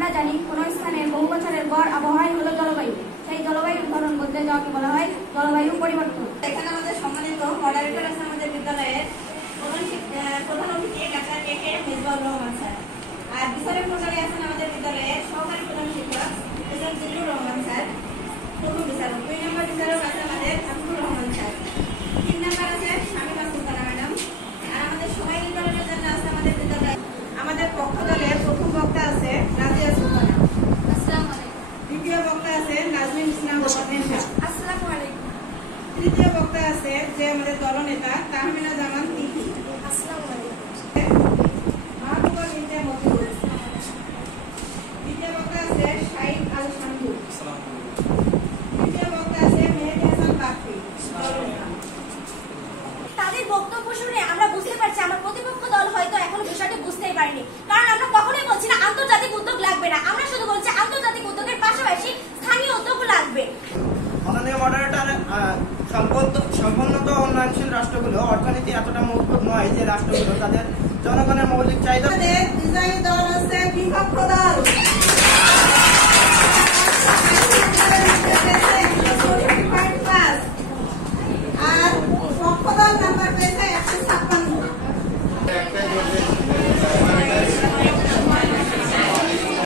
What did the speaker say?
আমরা জানি কোনো স্থানের বহু বছরের গড় আবহাওয়াই হলো জলবায়ু। সেই জলবায়ুর ধরন বদলে যাওয়াকে বলা হয় জলবায়ু পরিবর্তন। এখানে আমাদের সম্মানিত মডারেটর আছে আমাদের বিদ্যালয়ের প্রধান অতিথি ডাক্তার কে মিসবাউর রহমান স্যার। আর বিচারক মন্ডলী আছেন আমাদের বিদ্যালয়ের সহকারী প্রধান শিক্ষক মিস্টার জিল্লুর রহমান স্যার, প্রথম বিচারক। 2 নম্বর বিচারক আছে আমাদের আব্দুর রহমান স্যার। 3 নম্বর আছে শামিমা সুলতানা ম্যাডাম। আর আমাদের সবাই বিদ্যালয়ের জন্য আছে আমাদের বিদ্যালয়ে আমাদের পক্ষ দলের প্রথম বক্তা আছে রাজিয়া সুলতানা। আসসালামু আলাইকুম। দ্বিতীয় বক্তা আছে নাজমিন ইসলাম নেশা। আসসালামু আলাইকুম। তৃতীয় বক্তা আছে যে আমাদের দলনেতা তাহমিনা জামান তিথি। আসসালামু আলাইকুম। মাহবুবা বিনতে মতিউর। দ্বিতীয় বক্তা আছে শাহিদ আল শামদু। তৃতীয় বক্তা আছে মেহেদি হাসান বাকরি, দলনেতা। তাদের বক্তব্য শুনে আমরা বুঝতে পারছি আমার প্রতিপক্ষ দল হয়তো এখনো বিষয়টি বুঝতেই পারেনি। কারণ আমরা কখনোই বলছি না আন্তর্জাতিক উদ্যোগ লাগবে না, আমরা শুধু বলছি আন্তর্জাতিক উদ্যোগের পাশাপাশি স্থানীয় উদ্যোগও লাগবে। মাননীয় মডারেটর, সম্পন্নত উন্নয়নশীল রাষ্ট্রগুলো অর্থনীতি এতটা মৌলিক নয় যে রাষ্ট্রগুলো তাদের জনগণের মৌলিক চাহিদা। বিজয়ী দল আছে বিপক্ষ দল